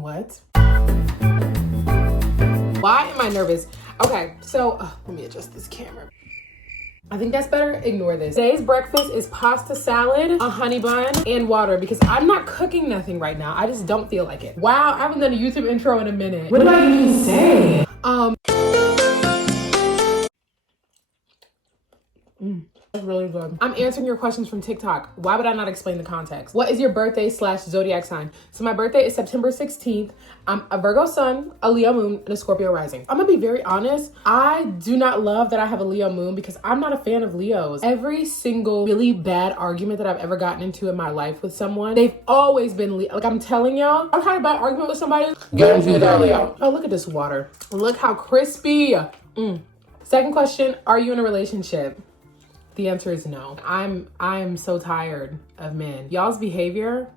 What? Why am I nervous? Okay, so let me adjust this camera. I think that's better. Ignore this. Today's breakfast is pasta salad, a honey bun, and water because I'm not cooking nothing right now. I just don't feel like it. Wow, I haven't done a YouTube intro in a minute. What did I even say? That's really good. I'm answering your questions from TikTok. Why would I not explain the context? What is your birthday / zodiac sign? So my birthday is September 16th. I'm a Virgo sun, a Leo moon, and a Scorpio rising. I'm gonna be very honest. I do not love that I have a Leo moon because I'm not a fan of Leos. Every single really bad argument that I've ever gotten into in my life with someone, they've always been Leo. Like I'm telling y'all, I'm having a bad argument with somebody, get into their Leo. Oh, look at this water. Look how crispy. Second question, are you in a relationship? The answer is no. I am so tired of men. Y'all's behavior,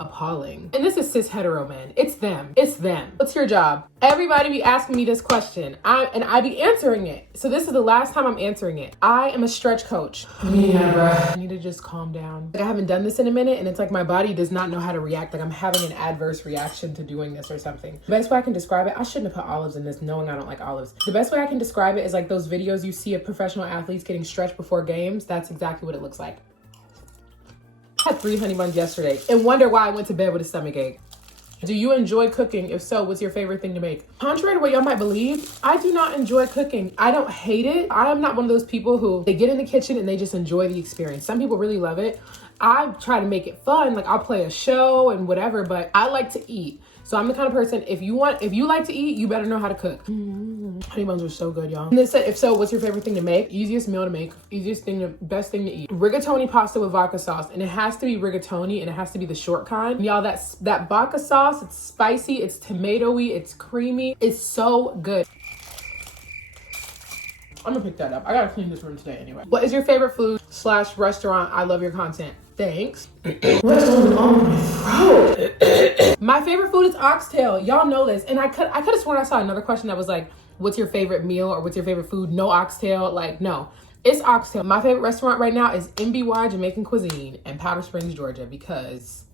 appalling. And this is cis hetero men. It's them. It's them. What's your job? Everybody be asking me this question. I be answering it. So this is the last time I'm answering it. I am a stretch coach. I need to just calm down. Like I haven't done this in a minute and it's like my body does not know how to react. Like I'm having an adverse reaction to doing this or something. The best way I can describe it, I shouldn't have put olives in this knowing I don't like olives. The best way I can describe it is like those videos you see of professional athletes getting stretched before games. That's exactly what it looks like. I had 3 honey buns yesterday and wonder why I went to bed with a stomach ache. Do you enjoy cooking? If so, what's your favorite thing to make? Contrary to what y'all might believe, I do not enjoy cooking. I don't hate it. I am not one of those people who they get in the kitchen and they just enjoy the experience. Some people really love it. I try to make it fun. Like I'll play a show and whatever, but I like to eat. So I'm the kind of person, if you like to eat, you better know how to cook. Honey buns are so good, y'all. And they said, if so, what's your favorite thing to make? Easiest meal to make, best thing to eat. Rigatoni pasta with vodka sauce. And it has to be rigatoni and it has to be the short kind. Y'all, that vodka sauce, it's spicy, it's tomatoey, it's creamy. It's so good. I'm gonna pick that up. I gotta clean this room today anyway. What is your favorite food / restaurant? I love your content. Thanks. What's going on with my throat? My favorite food is oxtail. Y'all know this. And I could have sworn I saw another question that was like, what's your favorite meal or what's your favorite food? No oxtail. Like, no. It's oxtail. My favorite restaurant right now is MBY Jamaican Cuisine in Powder Springs, Georgia, because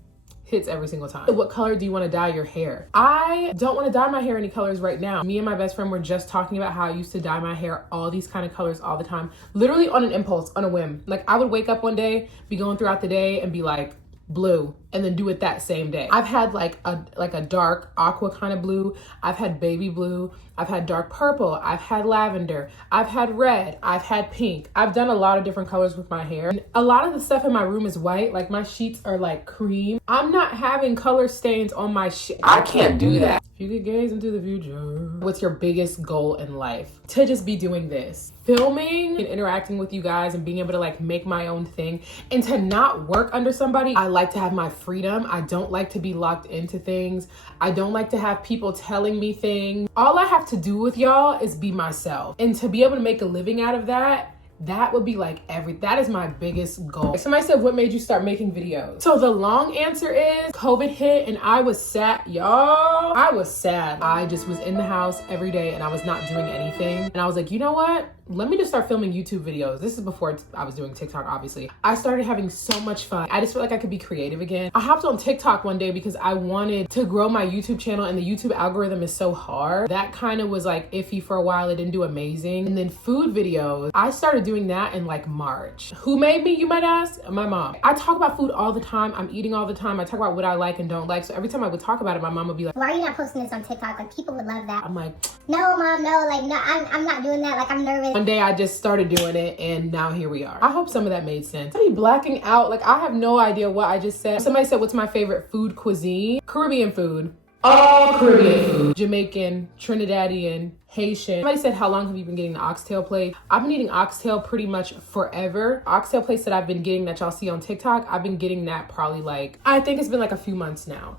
hits every single time. What color do you want to dye your hair? I don't want to dye my hair any colors right now. Me and my best friend were just talking about how I used to dye my hair all these kind of colors all the time, literally on an impulse, on a whim. Like I would wake up one day, be going throughout the day and be like blue and then do it that same day. I've had like a dark aqua kind of blue. I've had baby blue. I've had dark purple. I've had lavender. I've had red. I've had pink. I've done a lot of different colors with my hair. And a lot of the stuff in my room is white. Like my sheets are like cream. I'm not having color stains on my sheet. I can't do that. If you could gaze into the future. What's your biggest goal in life? To just be doing this. Filming and interacting with you guys and being able to like make my own thing and to not work under somebody. I like to have my freedom. I don't like to be locked into things. I don't like to have people telling me things. All I have to do with y'all is be myself. And to be able to make a living out of that, that would be like that is my biggest goal. Somebody said, what made you start making videos? So the long answer is COVID hit and I was sad, y'all. I was sad. I just was in the house every day and I was not doing anything. And I was like, you know what? Let me just start filming YouTube videos. This is before I was doing TikTok, obviously. I started having so much fun. I just felt like I could be creative again. I hopped on TikTok one day because I wanted to grow my YouTube channel and the YouTube algorithm is so hard. That kind of was like iffy for a while. It didn't do amazing. And then food videos, I started doing that in like March. Who made me, you might ask? My mom. I talk about food all the time. I'm eating all the time. I talk about what I like and don't like. So every time I would talk about it, my mom would be like, why are you not posting this on TikTok? Like people would love that. I'm like, no, mom, no, like, no, I'm not doing that. Like, I'm nervous. One day I just started doing it and now here we are. I hope some of that made sense. I be blacking out. Like I have no idea what I just said. Somebody said, what's my favorite food cuisine? Caribbean food. All Caribbean food. Jamaican, Trinidadian, Haitian. Somebody said, how long have you been getting the oxtail plate? I've been eating oxtail pretty much forever. Oxtail plates that I've been getting that y'all see on TikTok, I've been getting that probably like, I think it's been like a few months now.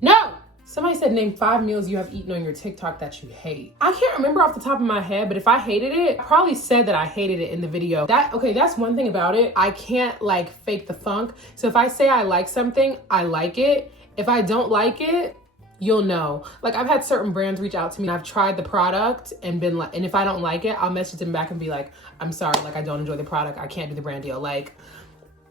No! Somebody said, name 5 meals you have eaten on your TikTok that you hate. I can't remember off the top of my head, but if I hated it, I probably said that I hated it in the video. Okay, that's one thing about it. I can't like fake the funk. So if I say I like something, I like it. If I don't like it, you'll know. Like I've had certain brands reach out to me and I've tried the product and been like, and if I don't like it, I'll message them back and be like, I'm sorry, like I don't enjoy the product. I can't do the brand deal. Like,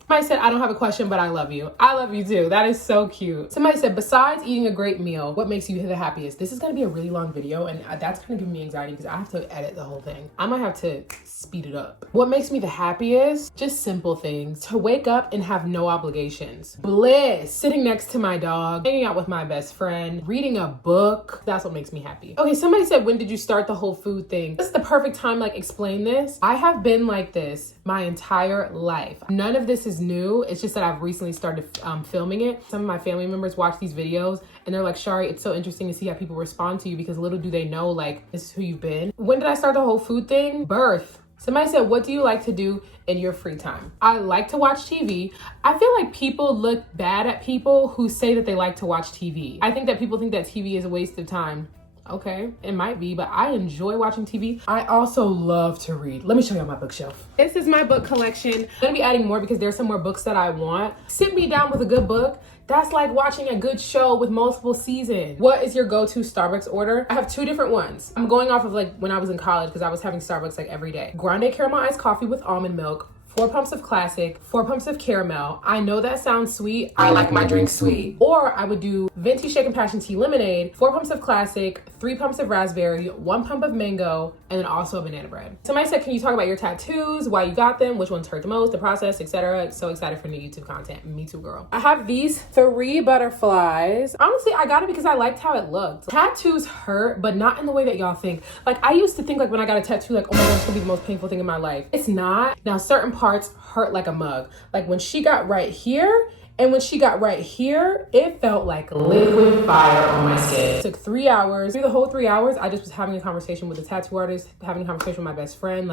Somebody said, I don't have a question, but I love you. I love you too. That is so cute. Somebody said, besides eating a great meal, what makes you the happiest? This is gonna be a really long video, and that's gonna give me anxiety because I have to edit the whole thing. I might have to speed it up. What makes me the happiest? Just simple things. To wake up and have no obligations. Bliss. Sitting next to my dog, hanging out with my best friend, reading a book. That's what makes me happy. Okay, somebody said, when did you start the whole food thing? This is the perfect time to explain this. I have been like this my entire life. None of this is new. It's just that I've recently started filming it. Some of my family members watch these videos and they're like, Shari, it's so interesting to see how people respond to you because little do they know, this is who you've been. When did I start the whole food thing? Birth. Somebody said, what do you like to do in your free time? I like to watch TV. I feel like people look bad at people who say that they like to watch TV. I think that people think that TV is a waste of time. Okay, it might be, but I enjoy watching TV. I also love to read. Let me show you my bookshelf. This is my book collection. I'm gonna be adding more because there's some more books that I want. Sit me down with a good book. That's like watching a good show with multiple seasons. What is your go-to Starbucks order? I have two different ones. I'm going off of when I was in college because I was having Starbucks every day. Grande caramel iced coffee with almond milk, 4 pumps of classic, 4 pumps of caramel. I know that sounds sweet. I like my drink sweet. Or I would do venti shaken passion tea lemonade, 4 pumps of classic, 3 pumps of raspberry, 1 pump of mango, and then also a banana bread. Somebody said, can you talk about your tattoos, why you got them, which ones hurt the most, the process, etc. So excited for new YouTube content. Me too, girl. I have these 3 butterflies. Honestly, I got it because I liked how it looked. Tattoos hurt, but not in the way that y'all think. I used to think when I got a tattoo, oh my God, it's gonna be the most painful thing in my life. It's not. Now, certain parts hurt like a mug. When she got right here, and when she got right here, it felt like liquid fire on my skin. It took 3 hours. Through the whole 3 hours, I just was having a conversation with the tattoo artist, having a conversation with my best friend,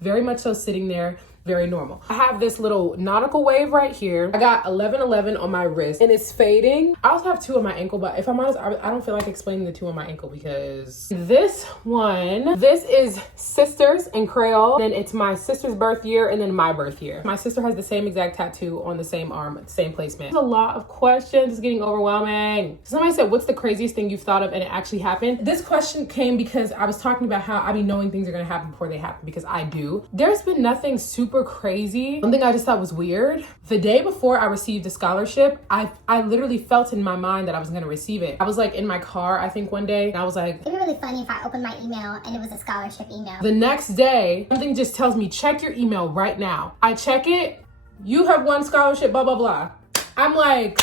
very much so sitting there, very normal. I have this little nautical wave right here. I got 1111 on my wrist and it's fading. I also have 2 on my ankle, but if I'm honest, I don't feel like explaining the 2 on my ankle because this is sisters in Creole. Then it's my sister's birth year and then my birth year. My sister has the same exact tattoo on the same arm, same placement. There's a lot of questions. It's getting overwhelming. Somebody said, what's the craziest thing you've thought of and it actually happened? This question came because I was talking about how I be knowing things are gonna happen before they happen because I do. There's been nothing super crazy. One thing I just thought was weird. The day before I received a scholarship, I literally felt in my mind that I was gonna receive it. I was in my car, I think one day, and I was like, it'd be really funny if I opened my email and it was a scholarship email. The next day, something just tells me, check your email right now. I check it, you have won scholarship, blah, blah, blah. I'm like,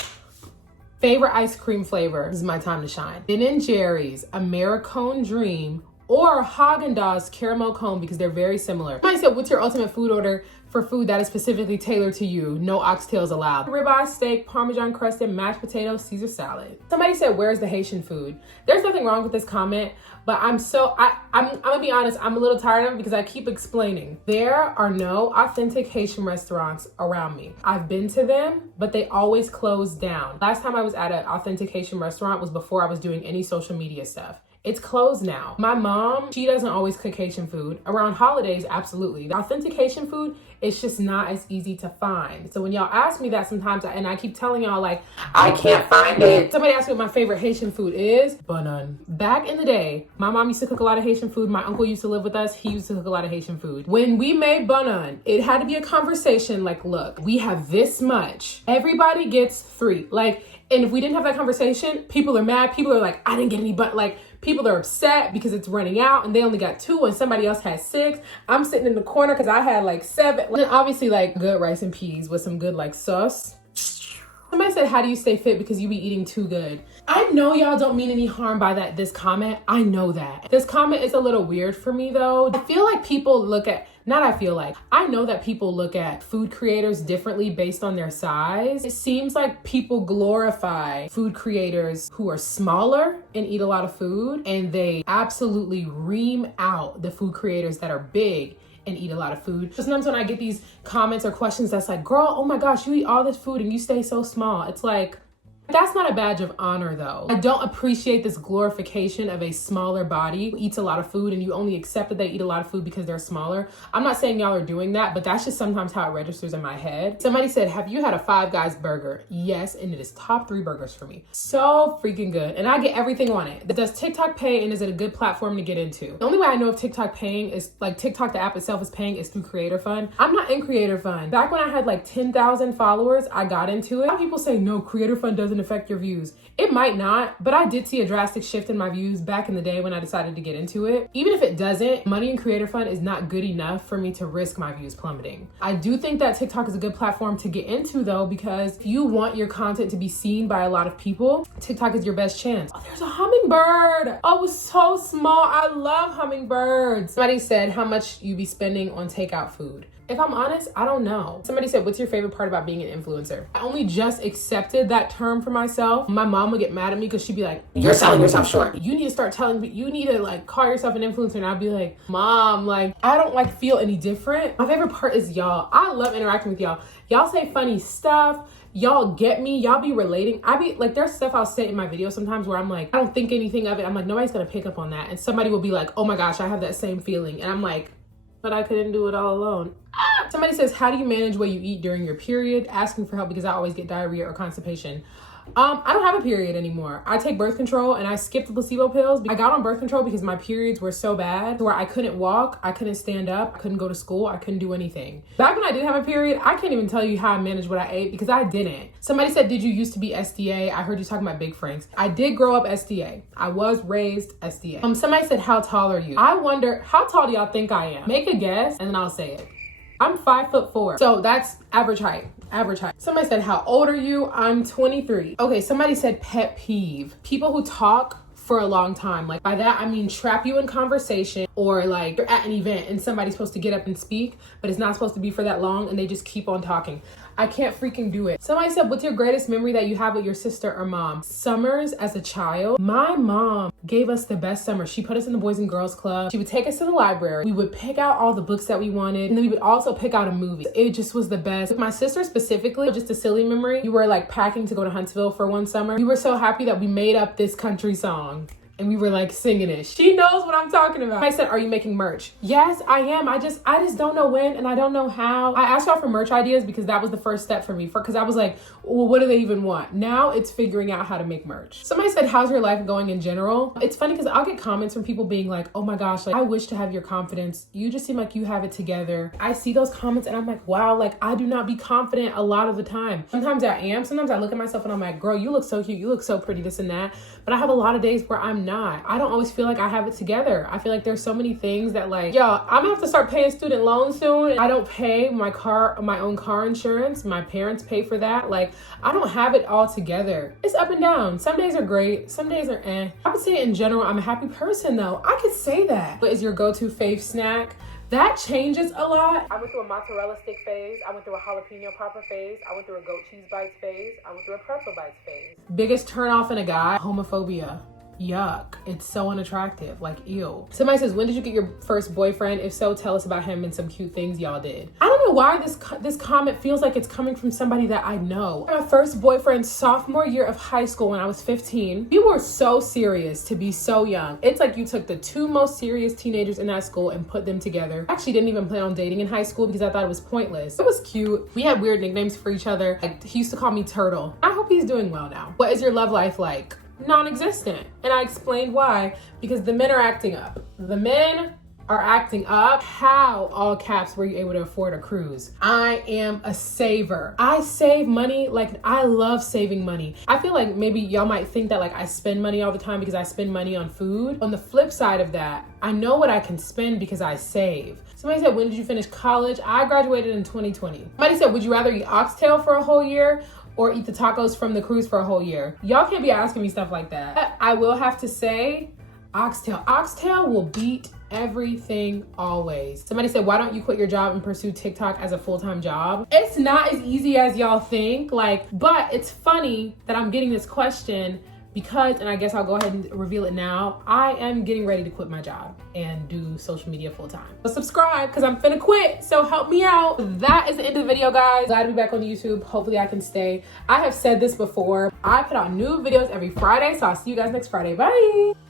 favorite ice cream flavor. This is my time to shine. Ben & Jerry's, Americone Dream, or Haagen-Dazs caramel cone because they're very similar. Somebody said, what's your ultimate food order for food that is specifically tailored to you? No oxtails allowed. Ribeye steak, Parmesan crusted, mashed potatoes, Caesar salad. Somebody said, where's the Haitian food? There's nothing wrong with this comment, but I'm gonna be honest, I'm a little tired of it because I keep explaining. There are no authentic Haitian restaurants around me. I've been to them, but they always close down. Last time I was at an authentic Haitian restaurant was before I was doing any social media stuff. It's closed now. My mom, she doesn't always cook Haitian food. Around holidays, absolutely. The authentic Haitian food, it's just not as easy to find. So when y'all ask me that sometimes, and I keep telling y'all I can't find it. Somebody asked me what my favorite Haitian food is. Banan. Back in the day, my mom used to cook a lot of Haitian food. My uncle used to live with us. He used to cook a lot of Haitian food. When we made banan, it had to be a conversation look, we have this much. Everybody gets 3. And if we didn't have that conversation, people are mad. People are I didn't get any, but people are upset because it's running out and they only got 2 and somebody else has 6. I'm sitting in the corner because I had 7. And then obviously good rice and peas with some good sauce. Somebody said, how do you stay fit because you be eating too good? I know y'all don't mean any harm by this comment. I know that. This comment is a little weird for me though. I feel like people look at, I know that people look at food creators differently based on their size. It seems like people glorify food creators who are smaller and eat a lot of food, and they absolutely ream out the food creators that are big and eat a lot of food. Sometimes when I get these comments or questions that's girl, oh my gosh, you eat all this food and you stay so small. It's That's not a badge of honor though. I don't appreciate this glorification of a smaller body who eats a lot of food and you only accept that they eat a lot of food because they're smaller. I'm not saying y'all are doing that, but that's just sometimes how it registers in my head. Somebody said, have you had a Five Guys burger? Yes, and it is top 3 burgers for me. So freaking good. And I get everything on it. Does TikTok pay and is it a good platform to get into? The only way I know if TikTok paying is like TikTok, the app itself is paying, is through Creator Fund. I'm not in Creator Fund. Back when I had like 10,000 followers, I got into it. A lot of people say, no, Creator Fund doesn't affect your views. It might not, but I did see a drastic shift in my views back in the day when I decided to get into it. Even if it doesn't, money in Creator Fund is not good enough for me to risk my views plummeting. I do think that TikTok is a good platform to get into though, because if you want your content to be seen by a lot of people, TikTok is your best chance. Oh, there's a hummingbird. Oh, it was so small. I love hummingbirds. Somebody said how much you be spending on takeout food. If I'm honest, I don't know. Somebody said, what's your favorite part about being an influencer? I only just accepted that term for myself. My mom would get mad at me because she'd be like, you're selling yourself short. You need to start telling me, you need to like call yourself an influencer. And I'd be like, Mom, like, I don't like feel any different. My favorite part is y'all. I love interacting with y'all. Y'all say funny stuff. Y'all get me. Y'all be relating. I be like, there's stuff I'll say in my video sometimes where I'm like, I don't think anything of it. I'm like, nobody's gonna pick up on that. And somebody will be like, oh my gosh, I have that same feeling. And I'm like, but I couldn't do it all alone. Somebody says, how do you manage what you eat during your period? Asking for help because I always get diarrhea or constipation. I don't have a period anymore. I take birth control and I skipped the placebo pills. I got on birth control because my periods were so bad where I couldn't walk, I couldn't stand up, I couldn't go to school, I couldn't do anything. Back when I did have a period, I can't even tell you how I managed what I ate because I didn't. Somebody said, did you used to be SDA? I heard you talking about Big Franks. I did grow up SDA. I was raised SDA. Somebody said, how tall are you? I wonder, how tall do y'all think I am? Make a guess and then I'll say it. I'm 5'4". So that's average height. Somebody said, how old are you? I'm 23. Okay, somebody said pet peeve. People who talk for a long time. Like by that, I mean trap you in conversation, or like you're at an event and somebody's supposed to get up and speak, but it's not supposed to be for that long and they just keep on talking. I can't freaking do it. Somebody said, what's your greatest memory that you have with your sister or mom? Summers as a child. My mom gave us the best summer. She put us in the Boys and Girls Club. She would take us to the library. We would pick out all the books that we wanted, and then we would also pick out a movie. It just was the best. With my sister specifically, just a silly memory, we were like packing to go to Huntsville for one summer. We were so happy that we made up this country song. And we were like singing it. She knows what I'm talking about. I said, are you making merch? Yes, I am. I just don't know when and I don't know how. I asked y'all for merch ideas because that was the first step for me. Because I was like, well, what do they even want? Now it's figuring out how to make merch. Somebody said, how's your life going in general? It's funny because I'll get comments from people being like, oh my gosh, like I wish to have your confidence. You just seem like you have it together. I see those comments and I'm like, wow, like I do not be confident a lot of the time. Sometimes I am. Sometimes I look at myself and I'm like, girl, you look so cute. You look so pretty, this and that. But I have a lot of days where I'm not. I don't always feel like I have it together. I feel like there's so many things that like, yo, I'm gonna have to start paying student loans soon. I don't pay my own car insurance. My parents pay for that. Like, I don't have it all together. It's up and down. Some days are great. Some days are eh. I would say in general, I'm a happy person though. I could say that. What is your go-to fave snack? That changes a lot. I went through a mozzarella stick phase. I went through a jalapeno popper phase. I went through a goat cheese bites phase. I went through a pretzel bites phase. Biggest turn off in a guy? Homophobia. Yuck. It's so unattractive. Like, ew. Somebody says, when did you get your first boyfriend? If so, tell us about him and some cute things y'all did. I don't know why this comment feels like it's coming from somebody that I know. My first boyfriend, sophomore year of high school when I was 15. We were so serious to be so young. It's like you took the 2 most serious teenagers in that school and put them together. I actually didn't even plan on dating in high school because I thought it was pointless. It was cute. We had weird nicknames for each other. Like, he used to call me Turtle. I hope he's doing well now. What is your love life like? Non-existent. And I explained why. Because the men are acting up. The men are acting up. How, all caps, were you able to afford a cruise? I am a saver. I save money. Like, I love saving money. I feel like maybe y'all might think that like I spend money all the time because I spend money on food. On the flip side of that, I know what I can spend because I save. Somebody said, when did you finish college? I graduated in 2020. Somebody said, would you rather eat oxtail for a whole year or eat the tacos from the cruise for a whole year? Y'all can't be asking me stuff like that. But I will have to say, oxtail. Oxtail will beat everything always. Somebody said, why don't you quit your job and pursue TikTok as a full-time job? It's not as easy as y'all think, like, but it's funny that I'm getting this question because, and I guess I'll go ahead and reveal it now, I am getting ready to quit my job and do social media full time. So subscribe because I'm finna quit, so help me out. That is the end of the video, guys. Glad to be back on YouTube. Hopefully I can stay. I have said this before. I put out new videos every Friday, so I'll see you guys next Friday. Bye.